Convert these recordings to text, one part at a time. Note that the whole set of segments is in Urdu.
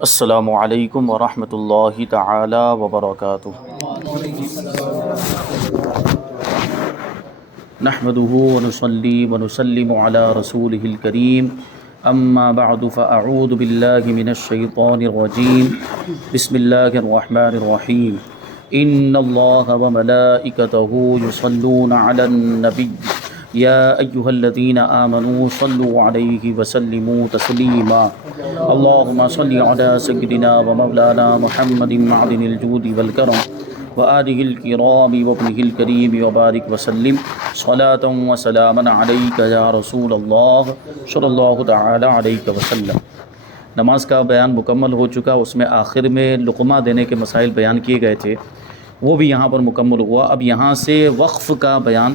السلام علیکم ورحمۃ اللہ تعالی وبرکاتہ۔ نحمده ونصلي ونسلم على رسوله الكريم اما بعد فاعوذ باللہ من الشیطان الرجیم بسم اللہ الرحمن الرحیم ان اللہ وملائکته یصلون علی النبی یا ایہا الذین آمنوا صلوا علیہ وسلموا تسلیما اللہم صل علی سیدنا ومولانا محمد معدن الجود والکرم وآلہ الکرام وابنہ الکریم وبارک وسلم صلاۃ وسلاما علیک یا رسول اللہ صلی اللہ تعالی علیہ وسلم۔ نماز کا بیان مکمل ہو چکا، اس میں آخر میں لقمہ دینے کے مسائل بیان کیے گئے تھے، وہ بھی یہاں پر مکمل ہوا۔ اب یہاں سے وقف کا بیان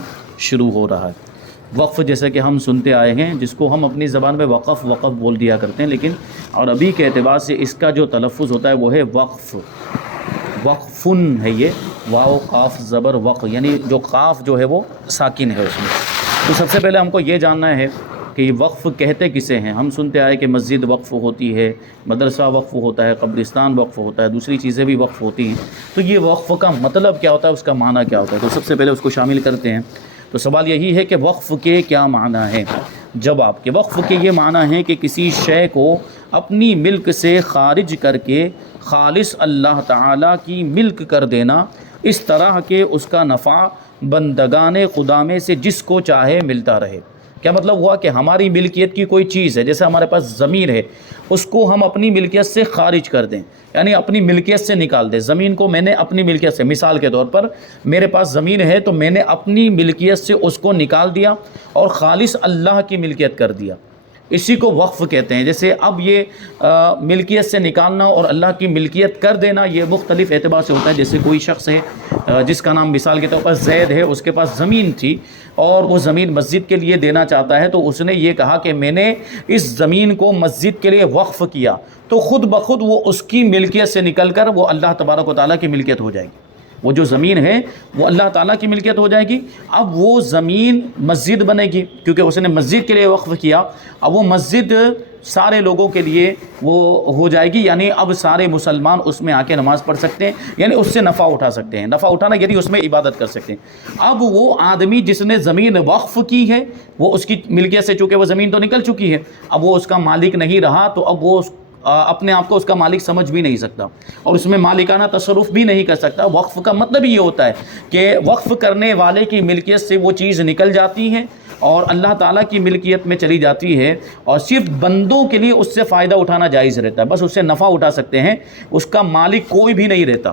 شروع ہو رہا ہے۔ وقف جیسے کہ ہم سنتے آئے ہیں، جس کو ہم اپنی زبان میں وقف بول دیا کرتے ہیں، لیکن عربی کے اعتبار سے اس کا جو تلفظ ہوتا ہے وہ ہے وقف۔ وقفن ہے یہ، واو قاف زبر وقف، یعنی جو قاف جو ہے وہ ساکن ہے اس میں۔ تو سب سے پہلے ہم کو یہ جاننا ہے کہ یہ وقف کہتے کسے ہیں۔ ہم سنتے آئے کہ مسجد وقف ہوتی ہے، مدرسہ وقف ہوتا ہے، قبرستان وقف ہوتا ہے، دوسری چیزیں بھی وقف ہوتی ہیں۔ تو یہ وقف کا مطلب کیا ہوتا ہے، اس کا معنی کیا ہوتا ہے؟ تو سب سے پہلے اس کو شامل کرتے ہیں۔ تو سوال یہی ہے کہ وقف کے کیا معنی ہے؟ جواب کہ وقف کے یہ معنی ہے کہ کسی شے کو اپنی ملک سے خارج کر کے خالص اللہ تعالیٰ کی ملک کر دینا، اس طرح کہ اس کا نفع بندگان خدا میں سے جس کو چاہے ملتا رہے۔ کیا مطلب ہوا کہ ہماری ملکیت کی کوئی چیز ہے، جیسے ہمارے پاس زمین ہے، اس کو ہم اپنی ملکیت سے خارج کر دیں، یعنی اپنی ملکیت سے نکال دیں۔ زمین کو میں نے اپنی ملکیت سے، مثال کے طور پر میرے پاس زمین ہے تو میں نے اپنی ملکیت سے اس کو نکال دیا اور خالص اللہ کی ملکیت کر دیا، اسی کو وقف کہتے ہیں۔ جیسے اب یہ ملکیت سے نکالنا اور اللہ کی ملکیت کر دینا یہ مختلف اعتبار سے ہوتا ہے۔ جیسے کوئی شخص ہے جس کا نام مثال کے طور پر زید ہے، اس کے پاس زمین تھی اور وہ زمین مسجد کے لیے دینا چاہتا ہے، تو اس نے یہ کہا کہ میں نے اس زمین کو مسجد کے لیے وقف کیا، تو خود بخود وہ اس کی ملکیت سے نکل کر وہ اللہ تبارک و تعالیٰ کی ملکیت ہو جائے گی۔ وہ جو زمین ہے وہ اللہ تعالیٰ کی ملکیت ہو جائے گی۔ اب وہ زمین مسجد بنے گی کیونکہ اس نے مسجد کے لیے وقف کیا۔ اب وہ مسجد سارے لوگوں کے لیے وہ ہو جائے گی، یعنی اب سارے مسلمان اس میں آ کے نماز پڑھ سکتے ہیں، یعنی اس سے نفع اٹھا سکتے ہیں۔ نفع اٹھانا یعنی اس میں عبادت کر سکتے ہیں۔ اب وہ آدمی جس نے زمین وقف کی ہے، وہ اس کی ملکیت سے، چونکہ وہ زمین تو نکل چکی ہے، اب وہ اس کا مالک نہیں رہا، تو اب وہ اپنے آپ کو اس کا مالک سمجھ بھی نہیں سکتا اور اس میں مالکانہ تصرف بھی نہیں کر سکتا۔ وقف کا مطلب یہ ہوتا ہے کہ وقف کرنے والے کی ملکیت سے وہ چیز نکل جاتی ہے اور اللہ تعالیٰ کی ملکیت میں چلی جاتی ہے، اور صرف بندوں کے لیے اس سے فائدہ اٹھانا جائز رہتا ہے، بس اس سے نفع اٹھا سکتے ہیں، اس کا مالک کوئی بھی نہیں رہتا۔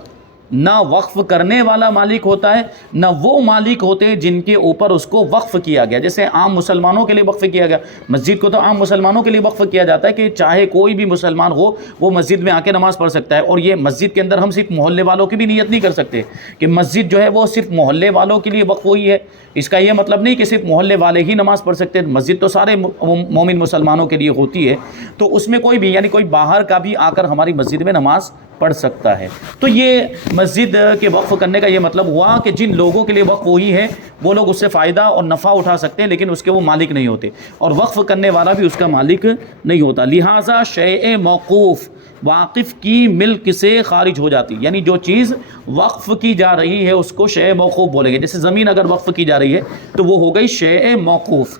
نہ وقف کرنے والا مالک ہوتا ہے، نہ وہ مالک ہوتے ہیں جن کے اوپر اس کو وقف کیا گیا۔ جیسے عام مسلمانوں کے لیے وقف کیا گیا، مسجد کو تو عام مسلمانوں کے لیے وقف کیا جاتا ہے کہ چاہے کوئی بھی مسلمان ہو وہ مسجد میں آ کے نماز پڑھ سکتا ہے۔ اور یہ مسجد کے اندر ہم صرف محلے والوں کی بھی نیت نہیں کر سکتے کہ مسجد جو ہے وہ صرف محلے والوں کے لیے وقف ہوئی ہے۔ اس کا یہ مطلب نہیں کہ صرف محلے والے ہی نماز پڑھ سکتے ہیں، مسجد تو سارے مومن مسلمانوں کے لیے ہوتی ہے، تو اس میں کوئی بھی، یعنی کوئی باہر کا بھی آ کر ہماری مسجد میں نماز پڑھ سکتا ہے۔ تو یہ مسجد کے وقف کرنے کا یہ مطلب ہوا کہ جن لوگوں کے لیے وقف ہوئی ہے وہ لوگ اس سے فائدہ اور نفع اٹھا سکتے ہیں، لیکن اس کے وہ مالک نہیں ہوتے، اور وقف کرنے والا بھی اس کا مالک نہیں ہوتا۔ لہٰذا شیء موقوف واقف کی ملک سے خارج ہو جاتی، یعنی جو چیز وقف کی جا رہی ہے اس کو شیء موقوف بولیں گے۔ جیسے زمین اگر وقف کی جا رہی ہے تو وہ ہو گئی شیء موقوف،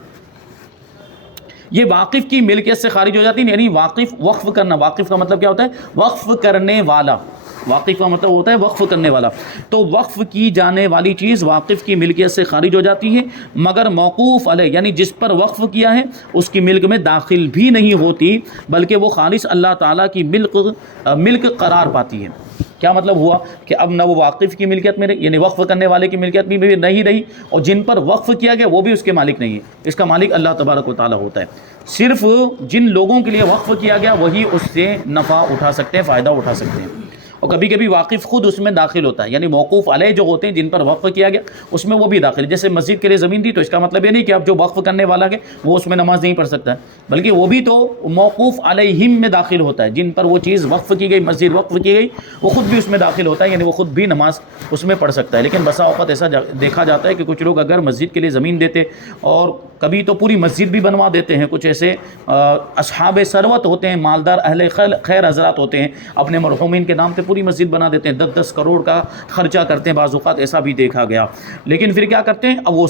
یہ واقف کی ملکیت سے خارج ہو جاتی ہے، یعنی واقف وقف کرنا۔ واقف کا مطلب کیا ہوتا ہے؟ وقف کرنے والا۔ واقف کا مطلب ہوتا ہے وقف کرنے والا۔ تو وقف کی جانے والی چیز واقف کی ملکیت سے خارج ہو جاتی ہے، مگر موقوف علیہ یعنی جس پر وقف کیا ہے اس کی ملک میں داخل بھی نہیں ہوتی، بلکہ وہ خالص اللہ تعالیٰ کی ملک قرار پاتی ہے۔ کیا مطلب ہوا کہ اب نہ وہ واقف کی ملکیت میں رہی، یعنی وقف کرنے والے کی ملکیت بھی نہیں رہی، اور جن پر وقف کیا گیا وہ بھی اس کے مالک نہیں ہے، اس کا مالک اللہ تبارک و تعالیٰ ہوتا ہے۔ صرف جن لوگوں کے لیے وقف کیا گیا وہی اس سے نفع اٹھا سکتے ہیں، فائدہ اٹھا سکتے ہیں۔ اور اور کبھی کبھی واقف خود اس میں داخل ہوتا ہے، یعنی موقوف علیہ جو ہوتے ہیں جن پر وقف کیا گیا اس میں وہ بھی داخل ہے. جیسے مسجد کے لیے زمین دی تو اس کا مطلب یہ نہیں کہ اب جو وقف کرنے والا ہے وہ اس میں نماز نہیں پڑھ سکتا ہے، بلکہ وہ بھی تو موقوف علیہم میں داخل ہوتا ہے، جن پر وہ چیز وقف کی گئی، مسجد وقف کی گئی، وہ خود بھی اس میں داخل ہوتا ہے، یعنی وہ خود بھی نماز اس میں پڑھ سکتا ہے. لیکن بسا اوقات ایسا دیکھا جاتا ہے کہ کچھ لوگ اگر مسجد کے لیے زمین دیتے اور کبھی تو پوری مسجد بھی بنوا دیتے ہیں، کچھ ایسے اصحاب ثروت ہوتے ہیں، مالدار اہل خیر حضرات ہوتے ہیں، اپنے مرحومین کے نام پہ پوری مسجد بنا دیتے ہیں، 10-10 کروڑ کا خرچہ کرتے ہیں، بعض اوقات ایسا بھی دیکھا گیا. لیکن پھر کیا کرتے ہیں، اب وہ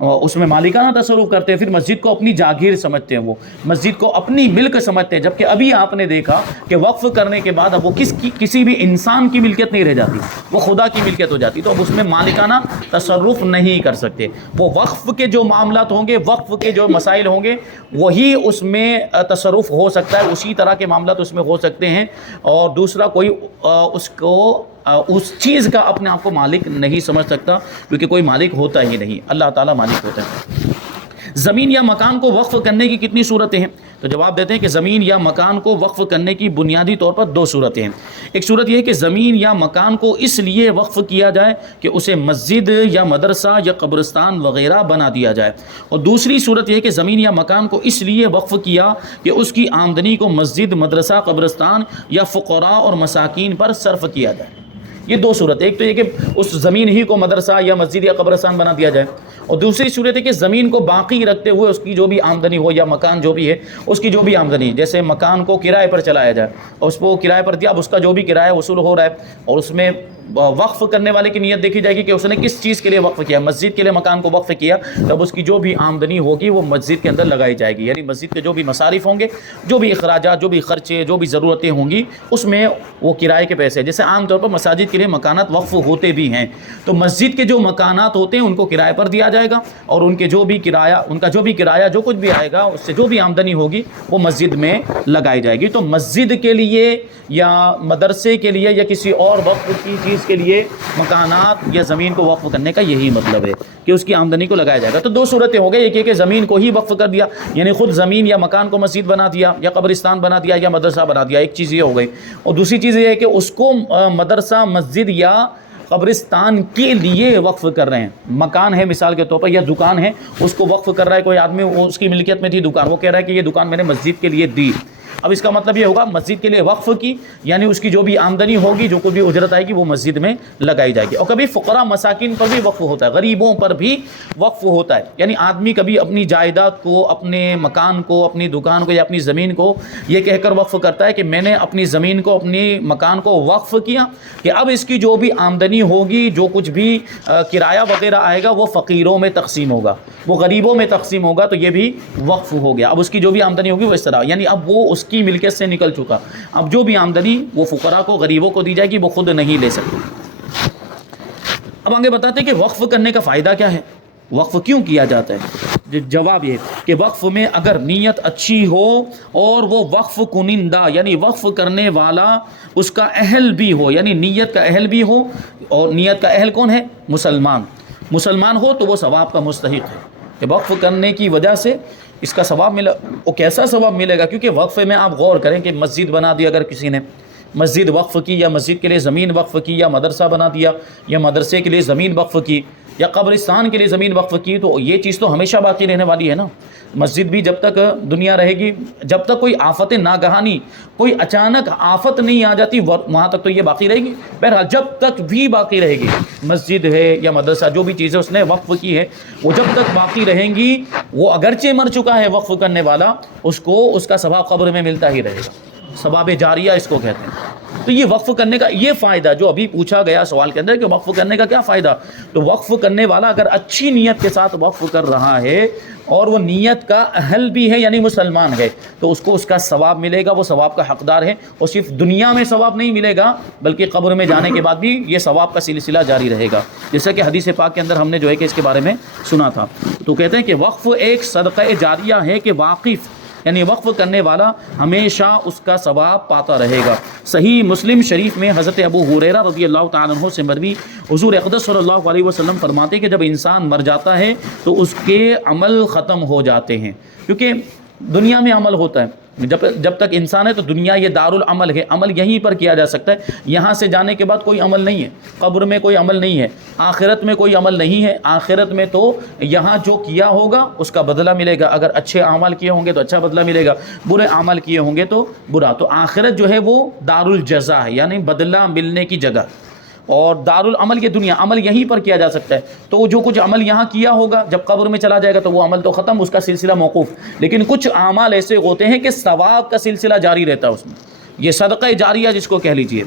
اس میں مالکانہ تصرف کرتے ہیں، پھر مسجد کو اپنی جاگیر سمجھتے ہیں، وہ مسجد کو اپنی ملک سمجھتے ہیں، جبکہ ابھی آپ نے دیکھا کہ وقف کرنے کے بعد اب وہ کسی بھی انسان کی ملکیت نہیں رہ جاتی، وہ خدا کی ملکیت ہو جاتی، تو اب اس میں مالکانہ تصرف نہیں کر سکتے. وہ وقف کے جو معاملات ہوں گے، وقف کے جو مسائل ہوں گے وہی اس میں تصرف ہو سکتا ہے، اسی طرح کے معاملات اس میں ہو سکتے ہیں، اور دوسرا کوئی اس چیز کا اپنے آپ کو مالک نہیں سمجھ سکتا، کیونکہ کوئی مالک ہوتا ہی نہیں، اللہ تعالیٰ مالک ہوتا ہے. زمین یا مکان کو وقف کرنے کی کتنی صورتیں ہیں؟ تو جواب دیتے ہیں کہ زمین یا مکان کو وقف کرنے کی بنیادی طور پر 2 صورتیں ہیں. ایک صورت یہ ہے کہ زمین یا مکان کو اس لیے وقف کیا جائے کہ اسے مسجد یا مدرسہ یا قبرستان وغیرہ بنا دیا جائے، اور دوسری صورت یہ ہے کہ زمین یا مکان کو اس لیے وقف کیا کہ اس کی آمدنی کو مسجد، مدرسہ، قبرستان یا فقراء اور مساکین پر صرف کیا جائے. یہ 2 صورت ہے. ایک تو یہ کہ اس زمین ہی کو مدرسہ یا مسجد یا قبرستان بنا دیا جائے، اور دوسری صورت ہے کہ زمین کو باقی رکھتے ہوئے اس کی جو بھی آمدنی ہو، یا مکان جو بھی ہے اس کی جو بھی آمدنی، جیسے مکان کو کرائے پر چلایا جائے اور اس کو کرائے پر دیا، اب اس کا جو بھی کرایہ وصول ہو رہا ہے، اور اس میں وقف کرنے والے کی نیت دیکھی جائے گی کہ اس نے کس چیز کے لیے وقف کیا. مسجد کے لیے مکان کو وقف کیا، تب اس کی جو بھی آمدنی ہوگی وہ مسجد کے اندر لگائی جائے گی، یعنی مسجد کے جو بھی مصارف ہوں گے، جو بھی اخراجات، جو بھی خرچے، جو بھی ضرورتیں ہوں گی، اس میں وہ کرائے کے پیسے. جیسے عام طور پر مساجد کے لیے مکانات وقف ہوتے بھی ہیں، تو مسجد کے جو مکانات ہوتے ہیں ان کو کرائے پر دیا جائے گا، اور ان کا جو بھی کرایہ جو کچھ بھی آئے گا، اس سے جو بھی آمدنی ہوگی وہ مسجد میں لگائی جائے گی. تو مسجد کے لیے یا مدرسے کے لیے یا کسی اور وقف کی چیز کے لیے مکانات یا زمین کو وقف کرنے کا یہی مطلب ہے کہ اس کی آمدنی کو لگایا جائے گا. تو 2 صورتیں ہو گئی، ایک یہ کہ زمین کو ہی وقف کر دیا، یعنی خود زمین یا مکان کو مسجد بنا دیا یا قبرستان بنا دیا یا مدرسہ بنا دیا، ایک چیز یہ ہو گئی. اور دوسری چیز یہ ہے کہ اس کو مدرسہ، مسجد یا قبرستان کے لیے وقف کر رہے ہیں. مکان ہے مثال کے طور پر، یا دکان ہے، اس کو وقف کر رہا ہے کوئی آدمی، اس کی ملکیت میں تھی دکان، وہ کہہ رہا ہے کہ یہ دکان میں نے مسجد کے لیے دی. اب اس کا مطلب یہ ہوگا مسجد کے لیے وقف کی، یعنی اس کی جو بھی آمدنی ہوگی، جو کوئی بھی اجرت آئے گی وہ مسجد میں لگائی جائے گی. اور کبھی فقراء مساکین پر بھی وقف ہوتا ہے، غریبوں پر بھی وقف ہوتا ہے، یعنی آدمی کبھی اپنی جائیداد کو، اپنے مکان کو، اپنی دکان کو یا اپنی زمین کو یہ کہہ کر وقف کرتا ہے کہ میں نے اپنی زمین کو، اپنی مکان کو وقف کیا کہ اب اس کی جو بھی آمدنی ہوگی، جو کچھ بھی کرایہ وغیرہ آئے گا وہ فقیروں میں تقسیم ہوگا، وہ غریبوں میں تقسیم ہوگا، تو یہ بھی وقف ہو گیا. اب اس کی جو بھی آمدنی ہوگی وہ اس طرح، یعنی اب وہ اس کی ملکیت سے نکل چکا، اب جو بھی آمدنی وہ فقراء کو، غریبوں کو دی جائے گی، وہ خود نہیں لے سکتے. اب آگے بتاتے ہیں کہ وقف کرنے کا فائدہ کیا ہے، وقف کیوں کیا جاتا ہے. جواب یہ کہ وقف میں اگر نیت اچھی ہو اور وہ وقف کنندہ یعنی وقف کرنے والا اس کا اہل بھی ہو، یعنی نیت کا اہل بھی ہو، اور نیت کا اہل کون ہے؟ مسلمان ہو تو وہ ثواب کا مستحق ہے کہ وقف کرنے کی وجہ سے اس کا ثواب ملا. وہ کیسا ثواب ملے گا؟ کیونکہ وقفے میں آپ غور کریں کہ مسجد بنا دی، اگر کسی نے مسجد وقف کی، یا مسجد کے لیے زمین وقف کی، یا مدرسہ بنا دیا، یا مدرسے کے لیے زمین وقف کی، یا قبرستان کے لیے زمین وقف کی، تو یہ چیز تو ہمیشہ باقی رہنے والی ہے نا. مسجد بھی جب تک دنیا رہے گی، جب تک کوئی آفت ناگہانی، کوئی اچانک آفت نہیں آ جاتی، وہاں تک تو یہ باقی رہے گی. بہرحال جب تک بھی باقی رہے گی، مسجد ہے یا مدرسہ، جو بھی چیزیں اس نے وقف کی ہے وہ جب تک باقی رہیں گی، وہ اگرچہ مر چکا ہے وقف کرنے والا، اس کو اس کا ثواب قبر میں ملتا ہی رہے گا. ثواب جاریہ اس کو کہتے ہیں. تو یہ وقف کرنے کا یہ فائدہ جو ابھی پوچھا گیا سوال کے اندر کہ وقف کرنے کا کیا فائدہ، تو وقف کرنے والا اگر اچھی نیت کے ساتھ وقف کر رہا ہے اور وہ نیت کا اہل بھی ہے یعنی مسلمان ہے، تو اس کو اس کا ثواب ملے گا، وہ ثواب کا حقدار ہے. اور صرف دنیا میں ثواب نہیں ملے گا بلکہ قبر میں جانے کے بعد بھی یہ ثواب کا سلسلہ جاری رہے گا، جیسا کہ حدیث پاک کے اندر ہم نے جو ہے کہ اس کے بارے میں سنا تھا. تو کہتے ہیں کہ وقف ایک صدقہ جاریہ ہے کہ واقف یعنی وقف کرنے والا ہمیشہ اس کا ثواب پاتا رہے گا. صحیح مسلم شریف میں حضرت ابو ہریرہ رضی اللہ تعالیٰ عنہ سے مروی حضور اقدس صلی اللہ علیہ وسلم فرماتے ہیں کہ جب انسان مر جاتا ہے تو اس کے عمل ختم ہو جاتے ہیں، کیونکہ دنیا میں عمل ہوتا ہے، جب تک انسان ہے تو دنیا یہ دارالعمل ہے، عمل یہیں پر کیا جا سکتا ہے، یہاں سے جانے کے بعد کوئی عمل نہیں ہے، قبر میں کوئی عمل نہیں ہے، آخرت میں کوئی عمل نہیں ہے، آخرت میں تو یہاں جو کیا ہوگا اس کا بدلہ ملے گا، اگر اچھے اعمال کیے ہوں گے تو اچھا بدلہ ملے گا، برے اعمال کیے ہوں گے تو برا۔ تو آخرت جو ہے وہ دارالجزا ہے، یعنی بدلہ ملنے کی جگہ، اور دارالعمل یہ دنیا، عمل یہیں پر کیا جا سکتا ہے۔ تو جو کچھ عمل یہاں کیا ہوگا جب قبر میں چلا جائے گا تو وہ عمل تو ختم، اس کا سلسلہ موقوف، لیکن کچھ اعمال ایسے ہوتے ہیں کہ ثواب کا سلسلہ جاری رہتا ہے اس میں، یہ صدقہ جاریہ جس کو کہہ لیجئے،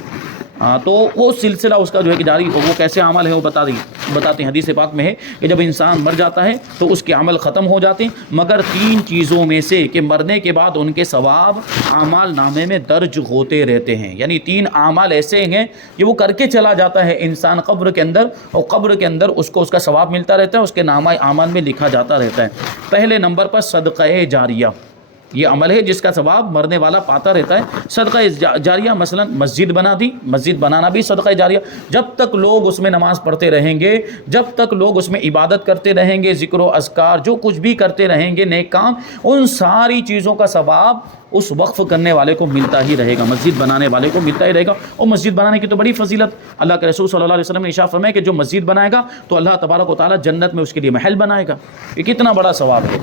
تو وہ سلسلہ اس کا جو ہے کہ جاری، وہ کیسے عمل ہے وہ بتاتے ہیں، حدیث پاک میں ہے کہ جب انسان مر جاتا ہے تو اس کے عمل ختم ہو جاتے ہیں، مگر 3 چیزوں میں سے کہ مرنے کے بعد ان کے ثواب اعمال نامے میں درج ہوتے رہتے ہیں، یعنی 3 اعمال ایسے ہیں کہ وہ کر کے چلا جاتا ہے انسان قبر کے اندر، اور قبر کے اندر اس کو اس کا ثواب ملتا رہتا ہے، اس کے نامہ اعمال میں لکھا جاتا رہتا ہے۔ پہلے نمبر پر صدقہ جاریہ، یہ عمل ہے جس کا ثواب مرنے والا پاتا رہتا ہے۔ صدقہ جاریہ مثلا مسجد بنا دی، مسجد بنانا بھی صدقہ جاریہ، جب تک لوگ اس میں نماز پڑھتے رہیں گے، جب تک لوگ اس میں عبادت کرتے رہیں گے، ذکر و اذکار جو کچھ بھی کرتے رہیں گے نیک کام، ان ساری چیزوں کا ثواب اس وقف کرنے والے کو ملتا ہی رہے گا، مسجد بنانے والے کو ملتا ہی رہے گا۔ اور مسجد بنانے کی تو بڑی فضیلت، اللہ کے رسول صلی اللہ علیہ وسلم نے ارشاد فرمایا کہ جو مسجد بنائے گا تو اللہ تبارک و تعالیٰ جنت میں اس کے لیے محل بنائے گا۔ یہ کتنا بڑا ثواب ہے،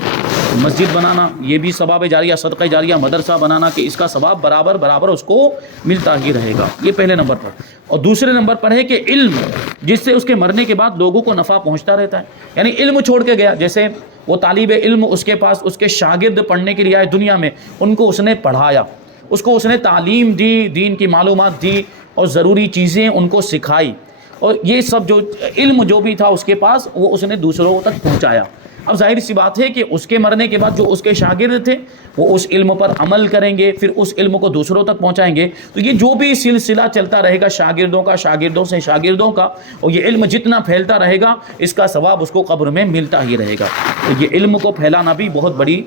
مسجد بنانا یہ بھی ثواب جاریہ، صدقہ جاریہ، مدرسہ بنانا کہ اس کا ثواب برابر اس کو ملتا ہی رہے گا، یہ پہلے نمبر پر۔ اور دوسرے نمبر پر ہے کہ علم، جس سے اس کے مرنے کے بعد لوگوں کو نفع پہنچتا رہتا ہے، یعنی علم چھوڑ کے گیا، جیسے وہ طالب علم، اس کے پاس اس کے شاگرد پڑھنے کے لیے آئے دنیا میں، ان کو اس نے پڑھایا، اس کو اس نے تعلیم دی، دین کی معلومات دی اور ضروری چیزیں ان کو سکھائی، اور یہ سب جو علم جو بھی تھا اس کے پاس وہ اس نے دوسروں تک پہنچایا۔ اب ظاہر سی بات ہے کہ اس کے مرنے کے بعد جو اس کے شاگرد تھے وہ اس علم پر عمل کریں گے، پھر اس علم کو دوسروں تک پہنچائیں گے، تو یہ جو بھی سلسلہ چلتا رہے گا شاگردوں کا، شاگردوں سے شاگردوں کا، اور یہ علم جتنا پھیلتا رہے گا اس کا ثواب اس کو قبر میں ملتا ہی رہے گا۔ تو یہ علم کو پھیلانا بھی بہت بڑی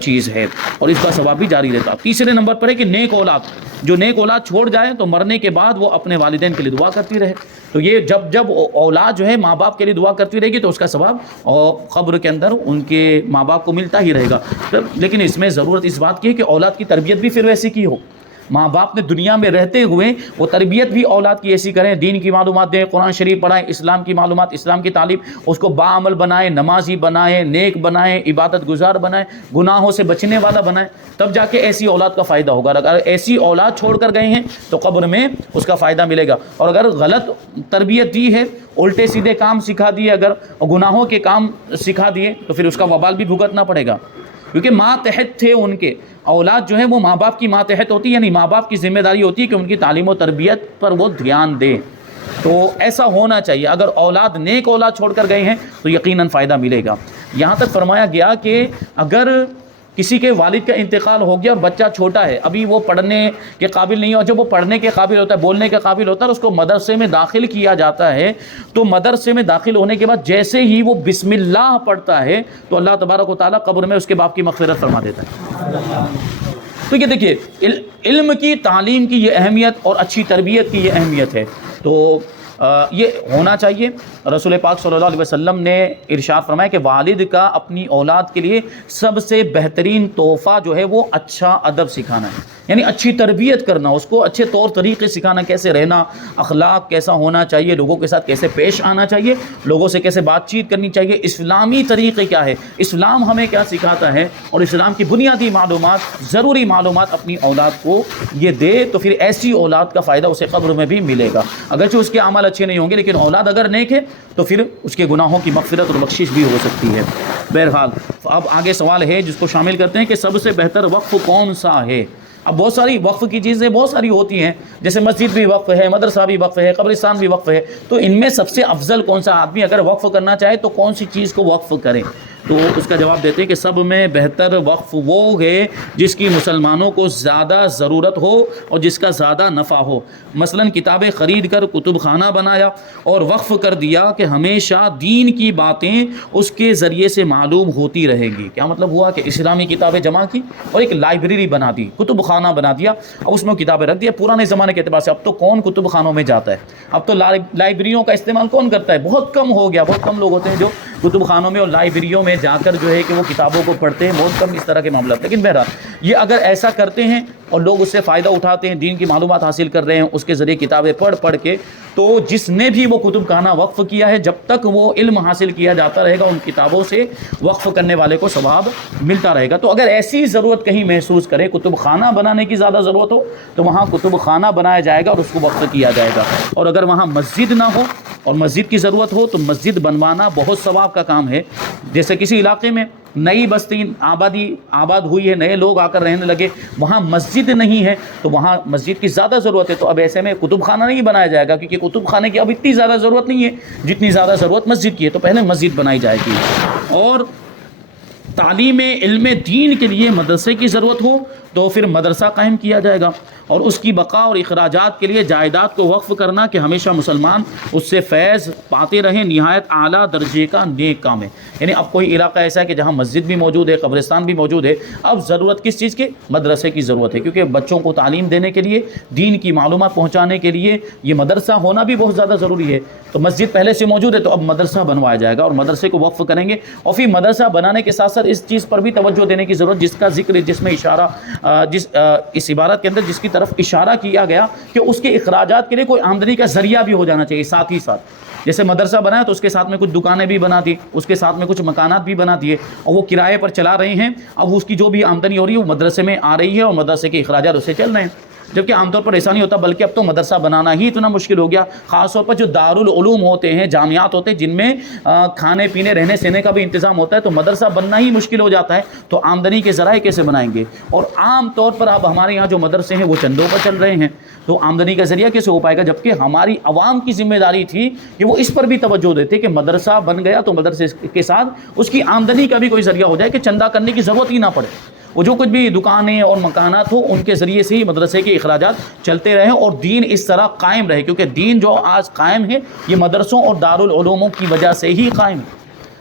چیز ہے اور اس کا ثواب بھی جاری رہتا۔ تیسرے نمبر پر ہے کہ نیک اولاد، جو نیک اولاد چھوڑ جائے تو مرنے کے بعد وہ اپنے والدین کے لیے دعا کرتی رہے، تو یہ جب اولاد جو ہے ماں باپ کے لیے دعا کرتی رہے گی تو اس کا ثواب اور قبر کے اندر ان کے ماں باپ کو ملتا ہی رہے گا۔ لیکن اس میں ضرورت اس بات کی ہے کہ اولاد کی تربیت بھی پھر ویسی کی ہو، ماں باپ نے دنیا میں رہتے ہوئے وہ تربیت بھی اولاد کی ایسی کریں، دین کی معلومات دیں، قرآن شریف پڑھائیں، اسلام کی معلومات، اسلام کی تعلیم، اس کو باعمل بنائیں، نمازی بنائیں، نیک بنائیں، عبادت گزار بنائیں، گناہوں سے بچنے والا بنائیں، تب جا کے ایسی اولاد کا فائدہ ہوگا۔ اگر ایسی اولاد چھوڑ کر گئے ہیں تو قبر میں اس کا فائدہ ملے گا، اور اگر غلط تربیت دی ہے، الٹے سیدھے کام سکھا دیے، اگر گناہوں کے کام سکھا دیے تو پھر اس کا وبال بھی بھگتنا پڑے گا، کیونکہ ماتحت تھے ان کے، اولاد جو ہے وہ ماں باپ کی ماتحت ہوتی ہے، یعنی ماں باپ کی ذمہ داری ہوتی ہے کہ ان کی تعلیم و تربیت پر وہ دھیان دیں، تو ایسا ہونا چاہیے۔ اگر اولاد نیک اولاد چھوڑ کر گئے ہیں تو یقیناً فائدہ ملے گا۔ یہاں تک فرمایا گیا کہ اگر کسی کے والد کا انتقال ہو گیا، بچہ چھوٹا ہے، ابھی وہ پڑھنے کے قابل نہیں ہے، اور جب وہ پڑھنے کے قابل ہوتا ہے، بولنے کے قابل ہوتا ہے، اس کو مدرسے میں داخل کیا جاتا ہے، تو مدرسے میں داخل ہونے کے بعد جیسے ہی وہ بسم اللہ پڑھتا ہے تو اللہ تبارک و تعالیٰ قبر میں اس کے باپ کی مغفرت فرما دیتا ہے۔ تو یہ دیکھیے علم کی، تعلیم کی یہ اہمیت اور اچھی تربیت کی یہ اہمیت ہے، تو یہ ہونا چاہیے۔ رسول پاک صلی اللہ علیہ وسلم نے ارشاد فرمایا کہ والد کا اپنی اولاد کے لیے سب سے بہترین تحفہ جو ہے وہ اچھا ادب سکھانا ہے، یعنی اچھی تربیت کرنا، اس کو اچھے طور طریقے سکھانا، کیسے رہنا، اخلاق کیسا ہونا چاہیے، لوگوں کے ساتھ کیسے پیش آنا چاہیے، لوگوں سے کیسے بات چیت کرنی چاہیے، اسلامی طریقے کیا ہے، اسلام ہمیں کیا سکھاتا ہے، اور اسلام کی بنیادی معلومات، ضروری معلومات اپنی اولاد کو یہ دے، تو پھر ایسی اولاد کا فائدہ اسے قبر میں بھی ملے گا، اگرچہ اس کے عمل اچھے نہیں ہوں گے، لیکن اولاد اگر نیک ہے تو پھر اس کے گناہوں کی مغفرت اور بخشش بھی ہو سکتی ہے۔ بہرحال اب آگے سوال ہے جس کو شامل کرتے ہیں کہ سب سے بہتر وقف کون سا ہے۔ اب بہت ساری وقف کی چیزیں بہت ساری ہوتی ہیں، جیسے مسجد بھی وقف ہے، مدرسہ بھی وقف ہے، قبرستان بھی وقف ہے، تو ان میں سب سے افضل کون سا، آدمی اگر وقف کرنا چاہے تو کون سی چیز کو وقف کرے؟ تو اس کا جواب دیتے ہیں کہ سب میں بہتر وقف وہ ہے جس کی مسلمانوں کو زیادہ ضرورت ہو اور جس کا زیادہ نفع ہو۔ مثلا کتابیں خرید کر کتب خانہ بنایا اور وقف کر دیا کہ ہمیشہ دین کی باتیں اس کے ذریعے سے معلوم ہوتی رہے گی۔ کیا مطلب ہوا کہ اسلامی کتابیں جمع کی اور ایک لائبریری بنا دی، کتب خانہ بنا دیا، اب اس میں کتابیں رکھ دیا۔ پرانے زمانے کے اعتبار سے اب تو کون کتب خانوں میں جاتا ہے، اب تو لائبریریوں کا استعمال کون کرتا ہے، بہت کم ہو گیا، بہت کم لوگ ہوتے ہیں جو کتب خانوں میں اور لائبریریوں میں جا کر جو ہے کہ وہ کتابوں کو پڑھتے ہیں، بہت کم اس طرح کے معاملات. لیکن بہرحال یہ اگر ایسا کرتے ہیں اور لوگ اس سے فائدہ اٹھاتے ہیں، دین کی معلومات حاصل کر رہے ہیں اس کے ذریعے کتابیں پڑھ کے، تو جس نے بھی وہ کتب خانہ وقف کیا ہے، جب تک وہ علم حاصل کیا جاتا رہے گا ان کتابوں سے وقف کرنے والے کو ثواب ملتا رہے گا. تو اگر ایسی ضرورت کہیں محسوس کرے، کتب خانہ بنانے کی زیادہ ضرورت ہو تو وہاں کتب خانہ بنایا جائے گا اور اس کو وقف کیا جائے گا. اور اگر وہاں مسجد نہ ہو اور مسجد کی ضرورت ہو تو مسجد بنوانا بہت ثواب کا کام ہے. جیسے کسی علاقے میں نئی بستی آباد ہوئی ہے، نئے لوگ آ کر رہنے لگے، وہاں مسجد نہیں ہے تو وہاں مسجد کی زیادہ ضرورت ہے. تو اب ایسے میں کتب خانہ نہیں بنایا جائے گا، کیونکہ کتب خانے کی اب اتنی زیادہ ضرورت نہیں ہے جتنی زیادہ ضرورت مسجد کی ہے. تو پہلے مسجد بنائی جائے گی. اور تعلیم علم دین کے لیے مدرسے کی ضرورت ہو تو پھر مدرسہ قائم کیا جائے گا. اور اس کی بقا اور اخراجات کے لیے جائیداد کو وقف کرنا کہ ہمیشہ مسلمان اس سے فیض پاتے رہیں، نہایت اعلیٰ درجے کا نیک کام ہے. یعنی اب کوئی علاقہ ایسا ہے کہ جہاں مسجد بھی موجود ہے، قبرستان بھی موجود ہے، اب ضرورت کس چیز کی؟ مدرسے کی ضرورت ہے. کیونکہ بچوں کو تعلیم دینے کے لیے، دین کی معلومات پہنچانے کے لیے یہ مدرسہ ہونا بھی بہت زیادہ ضروری ہے. تو مسجد پہلے سے موجود ہے تو اب مدرسہ بنوایا جائے گا اور مدرسے کو وقف کریں گے. اور پھر مدرسہ بنانے کے ساتھ ساتھ اس چیز پر بھی توجہ دینے کی ضرورت، جس کا ذکر جس میں اشارہ اس عبارت کے اندر جس کی طرف اشارہ کیا گیا کہ اس کے اخراجات کے لیے کوئی آمدنی کا ذریعہ بھی ہو جانا چاہیے ساتھ ہی ساتھ. جیسے مدرسہ بنا ہے تو اس کے ساتھ میں کچھ دکانیں بھی بنا دی، اس کے ساتھ میں کچھ مکانات بھی بنا دیے اور وہ کرائے پر چلا رہے ہیں. اب اس کی جو بھی آمدنی ہو رہی ہے وہ مدرسے میں آ رہی ہے اور مدرسے کے اخراجات اس سے چل رہے ہیں. جبکہ عام طور پر ایسا نہیں ہوتا، بلکہ اب تو مدرسہ بنانا ہی اتنا مشکل ہو گیا. خاص طور پر جو دارالعلوم ہوتے ہیں، جامعات ہوتے ہیں جن میں کھانے پینے رہنے سہنے کا بھی انتظام ہوتا ہے، تو مدرسہ بننا ہی مشکل ہو جاتا ہے. تو آمدنی کے ذرائع کیسے بنائیں گے؟ اور عام طور پر اب ہمارے یہاں جو مدرسے ہیں وہ چندوں پر چل رہے ہیں، تو آمدنی کا ذریعہ کیسے ہو پائے گا؟ جبکہ ہماری عوام کی ذمہ داری تھی کہ وہ اس پر بھی توجہ دیتے کہ مدرسہ بن گیا تو مدرسے کے ساتھ اس کی آمدنی کا بھی کوئی ذریعہ ہو جائے کہ چندہ کرنے کی ضرورت ہی نہ پڑے. وہ جو کچھ بھی دکانیں اور مکانات ہو ان کے ذریعے سے ہی مدرسے کے اخراجات چلتے رہیں اور دین اس طرح قائم رہے. کیونکہ دین جو آج قائم ہے یہ مدرسوں اور دارالعلوموں کی وجہ سے ہی قائم ہے.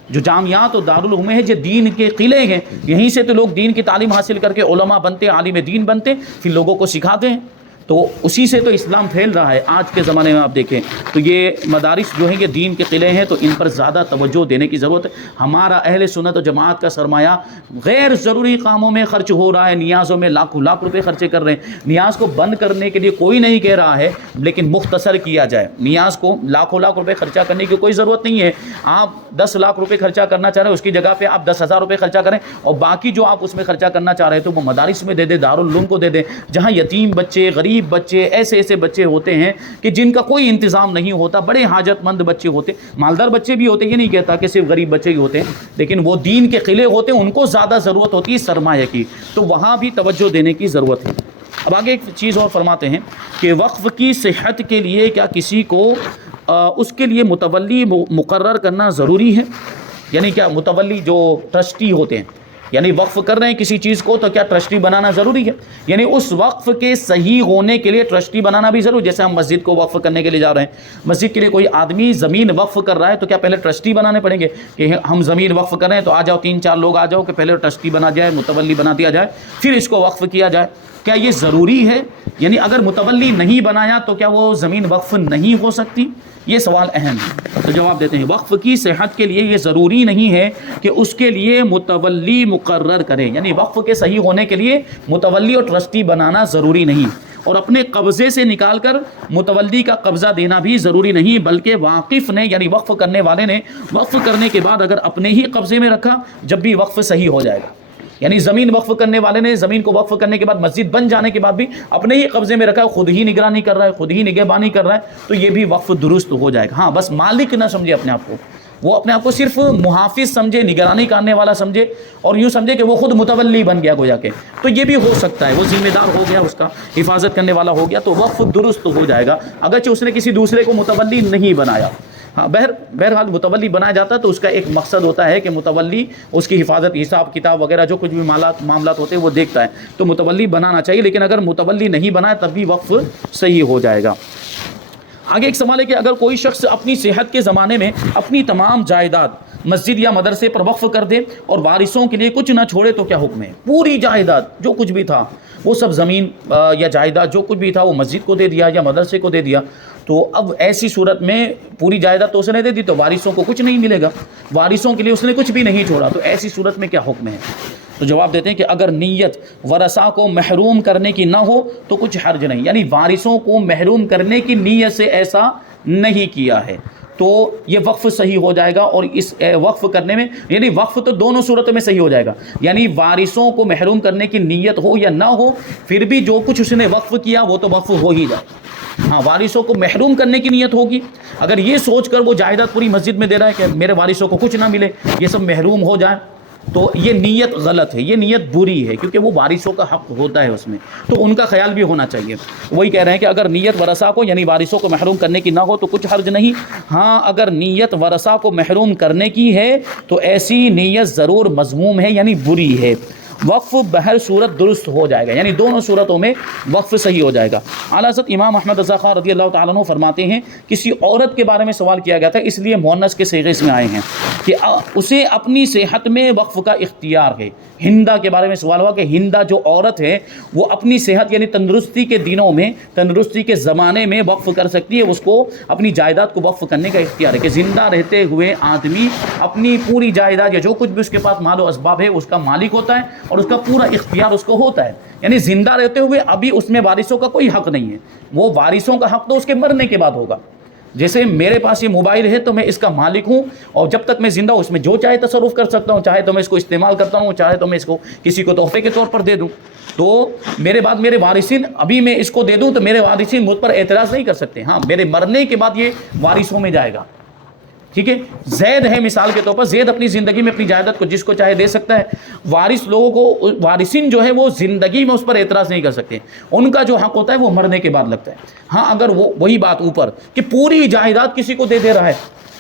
جو جامعات اور دارالعلوم ہیں جو دین کے قلعے ہیں، یہیں سے تو لوگ دین کی تعلیم حاصل کر کے علماء بنتے، عالم دین بنتے، پھر لوگوں کو سکھاتے ہیں. تو اسی سے تو اسلام پھیل رہا ہے. آج کے زمانے میں آپ دیکھیں تو یہ مدارس جو ہیں یہ دین کے قلعے ہیں، تو ان پر زیادہ توجہ دینے کی ضرورت ہے. ہمارا اہل سنت و جماعت کا سرمایہ غیر ضروری کاموں میں خرچ ہو رہا ہے، نیازوں میں لاکھوں لاکھ روپے خرچے کر رہے ہیں. نیاز کو بند کرنے کے لیے کوئی نہیں کہہ رہا ہے، لیکن مختصر کیا جائے. نیاز کو لاکھوں لاکھ روپے خرچہ کرنے کی کوئی ضرورت نہیں ہے. آپ 10 لاکھ روپے خرچہ کرنا چاہ رہے ہیں، اس کی جگہ پہ آپ 10,000 روپے خرچہ کریں اور باقی جو آپ اس میں خرچہ کرنا چاہ رہے ہیں تو وہ مدارس میں دے دیں، دارالعلوم کو دے دیں، جہاں یتیم بچے، غریب بچے، ایسے بچے ہوتے ہیں کہ جن کا کوئی انتظام نہیں ہوتا، بڑے حاجت مند بچے ہوتے، مالدار بچے بھی ہوتے. یہ نہیں کہتا کہ صرف غریب بچے ہی ہوتے ہیں، لیکن وہ دین کے قلعے ہوتے ہیں، ان کو زیادہ ضرورت ہوتی ہے سرمایہ کی. تو وہاں بھی توجہ دینے کی ضرورت ہے. اب آگے ایک چیز اور فرماتے ہیں کہ وقف کی صحت کے لیے کیا کسی کو اس کے لیے متولی مقرر کرنا ضروری ہے؟ یعنی کیا متولی جو ٹرسٹی ہوتے ہیں، یعنی وقف کر رہے ہیں کسی چیز کو تو کیا ٹرسٹی بنانا ضروری ہے؟ یعنی اس وقف کے صحیح ہونے کے لیے ٹرسٹی بنانا بھی ضروری. جیسے ہم مسجد کو وقف کرنے کے لیے جا رہے ہیں، مسجد کے لیے کوئی آدمی زمین وقف کر رہا ہے تو کیا پہلے ٹرسٹی بنانے پڑیں گے کہ ہم زمین وقف کر رہے ہیں تو آ جاؤ 3-4 لوگ آ جاؤ کہ پہلے ٹرسٹی بنا جائے، متولی بنا دیا جائے، پھر اس کو وقف کیا جائے؟ کیا یہ ضروری ہے؟ یعنی اگر متولی نہیں بنایا تو کیا وہ زمین وقف نہیں ہو سکتی؟ یہ سوال اہم ہے. تو جواب دیتے ہیں وقف کی صحت کے لیے یہ ضروری نہیں ہے کہ اس کے لیے متولی مقرر کریں. یعنی وقف کے صحیح ہونے کے لیے متولی اور ٹرسٹی بنانا ضروری نہیں، اور اپنے قبضے سے نکال کر متولی کا قبضہ دینا بھی ضروری نہیں، بلکہ واقف نے یعنی وقف کرنے والے نے وقف کرنے کے بعد اگر اپنے ہی قبضے میں رکھا، جب بھی وقف صحیح ہو جائے گا. یعنی زمین وقف کرنے والے نے زمین کو وقف کرنے کے بعد مسجد بن جانے کے بعد بھی اپنے ہی قبضے میں رکھا ہے، خود ہی نگرانی کر رہا ہے، خود ہی نگہبانی کر رہا ہے، تو یہ بھی وقف درست ہو جائے گا. ہاں بس مالک نہ سمجھے اپنے آپ کو، وہ اپنے آپ کو صرف محافظ سمجھے، نگرانی کرنے والا سمجھے اور یوں سمجھے کہ وہ خود متولی بن گیا گویا کہ، تو یہ بھی ہو سکتا ہے. وہ ذمہ دار ہو گیا، اس کا حفاظت کرنے والا ہو گیا، تو وقف درست ہو جائے گا اگرچہ اس نے کسی دوسرے کو متولی نہیں بنایا. ہاں بہرحال متولی بنایا جاتا ہے تو اس کا ایک مقصد ہوتا ہے کہ متولی اس کی حفاظت، حساب کتاب وغیرہ جو کچھ بھی معاملات ہوتے ہیں وہ دیکھتا ہے، تو متولی بنانا چاہیے. لیکن اگر متولی نہیں بنایا تب بھی وقف صحیح ہو جائے گا. آگے ایک سوال ہے کہ اگر کوئی شخص اپنی صحت کے زمانے میں اپنی تمام جائیداد مسجد یا مدرسے پر وقف کر دے اور وارثوں کے لیے کچھ نہ چھوڑے تو کیا حکم ہے؟ پوری جائیداد جو کچھ بھی تھا وہ سب زمین یا جائیداد جو کچھ بھی تھا وہ مسجد کو دے دیا یا مدرسے کو دے دیا، تو اب ایسی صورت میں پوری جائیداد تو اس نے دے دی تو وارثوں کو کچھ نہیں ملے گا، وارثوں کے لیے اس نے کچھ بھی نہیں چھوڑا، تو ایسی صورت میں کیا حکم ہے؟ تو جواب دیتے ہیں کہ اگر نیت ورثاء کو محروم کرنے کی نہ ہو تو کچھ حرج نہیں، یعنی وارثوں کو محروم کرنے کی نیت سے ایسا نہیں کیا ہے تو یہ وقف صحیح ہو جائے گا، اور اس وقف کرنے میں یعنی وقف تو دونوں صورتوں میں صحیح ہو جائے گا، یعنی وارثوں کو محروم کرنے کی نیت ہو یا نہ ہو پھر بھی جو کچھ اس نے وقف کیا وہ تو وقف ہو ہی جائے۔ ہاں وارثوں کو محروم کرنے کی نیت ہوگی، اگر یہ سوچ کر وہ جائیداد پوری مسجد میں دے رہا ہے کہ میرے وارثوں کو کچھ نہ ملے، یہ سب محروم ہو جائیں، تو یہ نیت غلط ہے، یہ نیت بری ہے، کیونکہ وہ وارثوں کا حق ہوتا ہے اس میں، تو ان کا خیال بھی ہونا چاہیے۔ وہی کہہ رہے ہیں کہ اگر نیت ورثاء کو یعنی وارثوں کو محروم کرنے کی نہ ہو تو کچھ حرج نہیں، ہاں اگر نیت ورثاء کو محروم کرنے کی ہے تو ایسی نیت ضرور مذموم ہے یعنی بری ہے۔ وقف بہر صورت درست ہو جائے گا، یعنی دونوں صورتوں میں وقف صحیح ہو جائے گا۔ اعلیٰ حضرت امام احمد رضا خان رضی اللہ تعالیٰ عنہ فرماتے ہیں کسی عورت کے بارے میں سوال کیا گیا تھا، اس لیے مؤنث کے صیغے اس میں آئے ہیں کہ اسے اپنی صحت میں وقف کا اختیار ہے۔ ہندا کے بارے میں سوال ہوا کہ ہندا جو عورت ہے وہ اپنی صحت یعنی تندرستی کے دنوں میں، تندرستی کے زمانے میں وقف کر سکتی ہے، اس کو اپنی جائیداد کو وقف کرنے کا اختیار ہے کہ زندہ رہتے ہوئے آدمی اپنی پوری جائیداد یا جو کچھ بھی اس کے پاس مال و اسباب ہے اس کا مالک ہوتا ہے اور اس کا پورا اختیار اس کو ہوتا ہے، یعنی زندہ رہتے ہوئے ابھی اس میں وارثوں کا کوئی حق نہیں ہے، وہ وارثوں کا حق تو اس کے مرنے کے بعد ہوگا۔ جیسے میرے پاس یہ موبائل ہے تو میں اس کا مالک ہوں اور جب تک میں زندہ ہوں اس میں جو چاہے تصرف کر سکتا ہوں، چاہے تو میں اس کو استعمال کرتا ہوں، چاہے تو میں اس کو کسی کو تحفے کے طور پر دے دوں، تو میرے بعد میرے وارثین ابھی میں اس کو دے دوں تو میرے وارثین مجھ پر اعتراض نہیں کر سکتے، ہاں میرے مرنے کے بعد یہ وارثوں میں جائے گا۔ ٹھیک ہے، زید ہے مثال کے طور پر، زید اپنی زندگی میں اپنی جائیداد کو جس کو چاہے دے سکتا ہے، وارث لوگوں کو وارثین جو ہے وہ زندگی میں اس پر اعتراض نہیں کر سکتے، ان کا جو حق ہوتا ہے وہ مرنے کے بعد لگتا ہے۔ ہاں اگر وہ وہی بات اوپر کہ پوری جائیداد کسی کو دے رہا ہے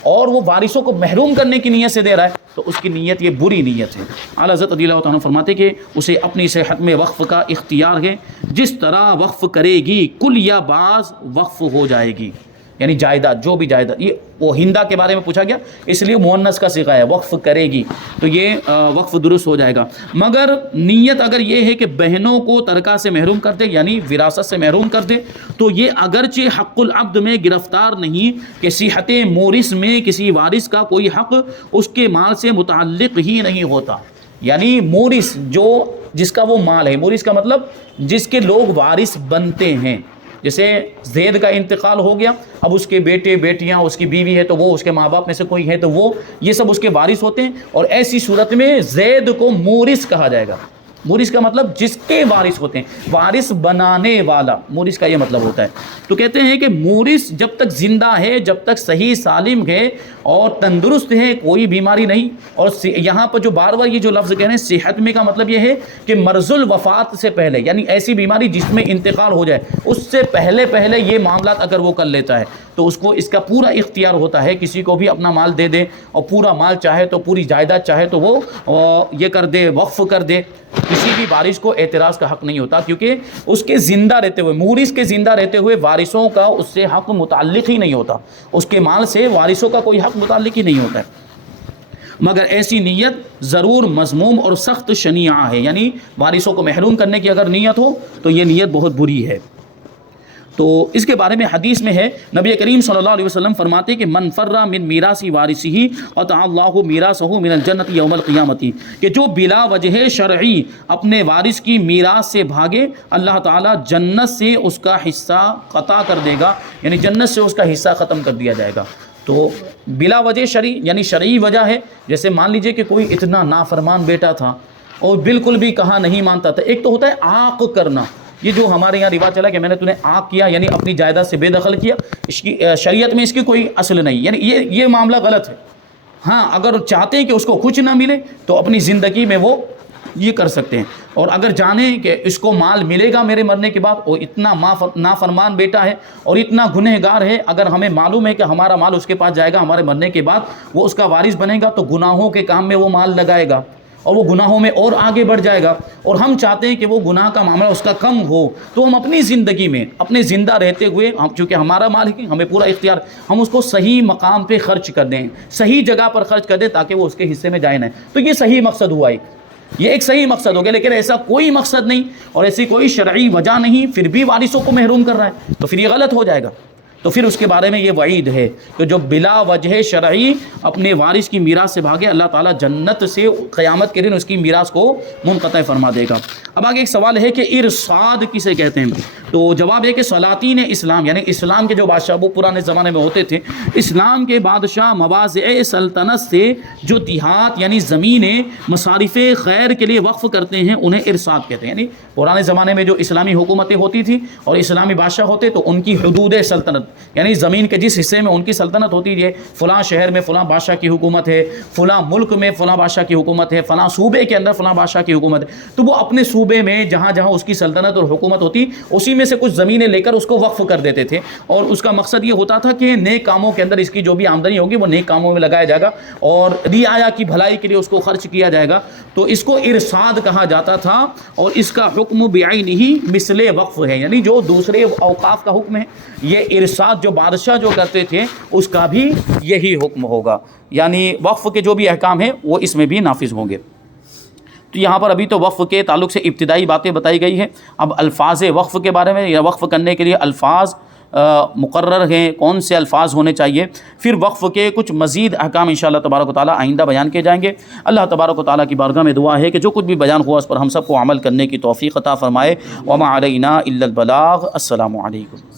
اور وہ وارثوں کو محروم کرنے کی نیت سے دے رہا ہے تو اس کی نیت یہ بری نیت ہے۔ اعلیٰ حضرت رضی اللہ تعالیٰ فرماتے کہ اسے اپنی صحت میں وقف کا اختیار ہے، جس طرح وقف کرے گی کل یا بعض وقف ہو جائے گی، یعنی جائیداد جو بھی جائیداد، یہ وہ ہندا کے بارے میں پوچھا گیا اس لیے مؤنث کا صیغہ ہے، وقف کرے گی تو یہ وقف درست ہو جائے گا۔ مگر نیت اگر یہ ہے کہ بہنوں کو ترکہ سے محروم کر دے یعنی وراثت سے محروم کر دے تو یہ اگرچہ حق العبد میں گرفتار نہیں کہ صحت مورث میں کسی وارث کا کوئی حق اس کے مال سے متعلق ہی نہیں ہوتا، یعنی مورث جو جس کا وہ مال ہے، مورث کا مطلب جس کے لوگ وارث بنتے ہیں، جیسے زید کا انتقال ہو گیا، اب اس کے بیٹے بیٹیاں، اس کی بیوی ہے تو وہ، اس کے ماں باپ میں سے کوئی ہے تو وہ، یہ سب اس کے وارث ہوتے ہیں، اور ایسی صورت میں زید کو مورث کہا جائے گا۔ مورث کا مطلب جس کے وارث ہوتے ہیں، وارث بنانے والا، مورث کا یہ مطلب ہوتا ہے۔ تو کہتے ہیں کہ مورث جب تک زندہ ہے، جب تک صحیح سالم ہے اور تندرست ہے، کوئی بیماری نہیں، اور یہاں پر جو بار بار یہ جو لفظ کہہ رہے ہیں صحت میں کا مطلب یہ ہے کہ مرض الوفات سے پہلے، یعنی ایسی بیماری جس میں انتقال ہو جائے اس سے پہلے یہ معاملات اگر وہ کر لیتا ہے تو اس کو اس کا پورا اختیار ہوتا ہے، کسی کو بھی اپنا مال دے دے اور پورا مال چاہے تو پوری جائیداد چاہے تو وہ یہ کر دے، وقف کر دے، کسی بھی وارث کو اعتراض کا حق نہیں ہوتا، کیونکہ اس کے زندہ رہتے ہوئے، مورث کے زندہ رہتے ہوئے وارثوں کا اس سے حق متعلق ہی نہیں ہوتا، اس کے مال سے وارثوں کا کوئی حق متعلق ہی نہیں ہوتا ہے۔ مگر ایسی نیت ضرور مذموم اور سخت شنیعہ ہے، یعنی وارثوں کو محروم کرنے کی اگر نیت ہو تو یہ نیت بہت بری ہے۔ تو اس کے بارے میں حدیث میں ہے، نبی کریم صلی اللہ علیہ وسلم فرماتے کہ من فر من میراث وارثہ قطع اللہ میراثہ من الجنۃ یوم القیامۃ، کہ جو بلا وجہ شرعی اپنے وارث کی میراث سے بھاگے اللہ تعالیٰ جنت سے اس کا حصہ قطع کر دے گا، یعنی جنت سے اس کا حصہ ختم کر دیا جائے گا۔ تو بلا وجہ شرعی یعنی شرعی وجہ ہے، جیسے مان لیجئے کہ کوئی اتنا نافرمان بیٹا تھا اور بالکل بھی کہا نہیں مانتا تھا۔ ایک تو ہوتا ہے عاق کرنا، یہ جو ہمارے یہاں رواج چلا کہ میں نے تمہیں عاق کیا یعنی اپنی جائیداد سے بے دخل کیا، اس کی شریعت میں اس کی کوئی اصل نہیں، یعنی یہ معاملہ غلط ہے۔ ہاں اگر چاہتے ہیں کہ اس کو کچھ نہ ملے تو اپنی زندگی میں وہ یہ کر سکتے ہیں، اور اگر جانیں کہ اس کو مال ملے گا میرے مرنے کے بعد، اور اتنا نافرمان بیٹا ہے اور اتنا گنہگار ہے، اگر ہمیں معلوم ہے کہ ہمارا مال اس کے پاس جائے گا ہمارے مرنے کے بعد، وہ اس کا وارث بنے گا تو گناہوں کے کام میں وہ مال لگائے گا، اور وہ گناہوں میں اور آگے بڑھ جائے گا، اور ہم چاہتے ہیں کہ وہ گناہ کا معاملہ اس کا کم ہو، تو ہم اپنی زندگی میں اپنے زندہ رہتے ہوئے، ہم چونکہ ہمارا مال ہے، ہمیں پورا اختیار، ہم اس کو صحیح مقام پہ خرچ کر دیں، صحیح جگہ پر خرچ کر دیں تاکہ وہ اس کے حصے میں جائے نہ۔ تو یہ صحیح مقصد ہوا، یہ ایک صحیح مقصد ہو گیا، لیکن ایسا کوئی مقصد نہیں اور ایسی کوئی شرعی وجہ نہیں، پھر بھی وارثوں کو محروم کر رہا ہے، تو پھر یہ غلط ہو جائے گا۔ تو پھر اس کے بارے میں یہ وعید ہے کہ جو بلا وجہ شرعی اپنے وارث کی میراث سے بھاگے، اللہ تعالیٰ جنت سے قیامت کے دن اس کی میراث کو منقطع فرما دے گا۔ اب آگے ایک سوال ہے کہ ارصاد کسے کہتے ہیں؟ تو جواب ہے کہ سلاطین اسلام، یعنی اسلام کے جو بادشاہ وہ پرانے زمانے میں ہوتے تھے، اسلام کے بادشاہ مواضع سلطنت سے جو دیہات یعنی زمینیں مصارف خیر کے لیے وقف کرتے ہیں انہیں ارصاد کہتے ہیں۔ یعنی پرانے زمانے میں جو اسلامی حکومتیں ہوتی تھی اور اسلامی بادشاہ ہوتے تو ان کی حدود سلطنت، یعنی زمین کے جس حصے میں ان کی سلطنت ہوتی ہے، فلاں شہر میں فلاں بادشاہ کی حکومت ہے، فلاں ملک میں فلاں بادشاہ کی حکومت ہے، فلاں صوبے کے اندر فلاں بادشاہ کی حکومت ہے، تو وہ اپنے صوبے میں جہاں جہاں اس کی سلطنت اور حکومت ہوتی اسی میں سے کچھ زمینیں لے کر اس کو وقف کر دیتے تھے، اور اس کا مقصد یہ ہوتا تھا کہ نیک کاموں کے اندر اس کی جو بھی آمدنی ہوگی وہ نیک کاموں میں لگایا جائے گا اور رعایا کی بھلائی کے لیے اس کو خرچ کیا جائے گا، تو اس کو ارصاد کہا جاتا تھا، اور اس کا حکم بعینہ مثل وقف ہے، یعنی جو دوسرے اوقاف کا حکم ہے، یہ ارصاد جو بادشاہ جو کرتے تھے اس کا بھی یہی حکم ہوگا، یعنی وقف کے جو بھی احکام ہیں وہ اس میں بھی نافذ ہوں گے۔ تو یہاں پر ابھی تو وقف کے تعلق سے ابتدائی باتیں بتائی گئی ہیں، اب الفاظ وقف کے بارے میں، یا وقف کرنے کے لیے الفاظ مقرر ہیں، کون سے الفاظ ہونے چاہیے، پھر وقف کے کچھ مزید احکام انشاءاللہ تبارک و تعالیٰ آئندہ بیان کیے جائیں گے۔ اللہ تبارک و تعالیٰ کی بارگاہ میں دعا ہے کہ جو کچھ بھی بیان ہوا اس پر ہم سب کو عمل کرنے کی توفیق عطا فرمائے۔ وما علینا الا البلاغ۔ السلام علیکم۔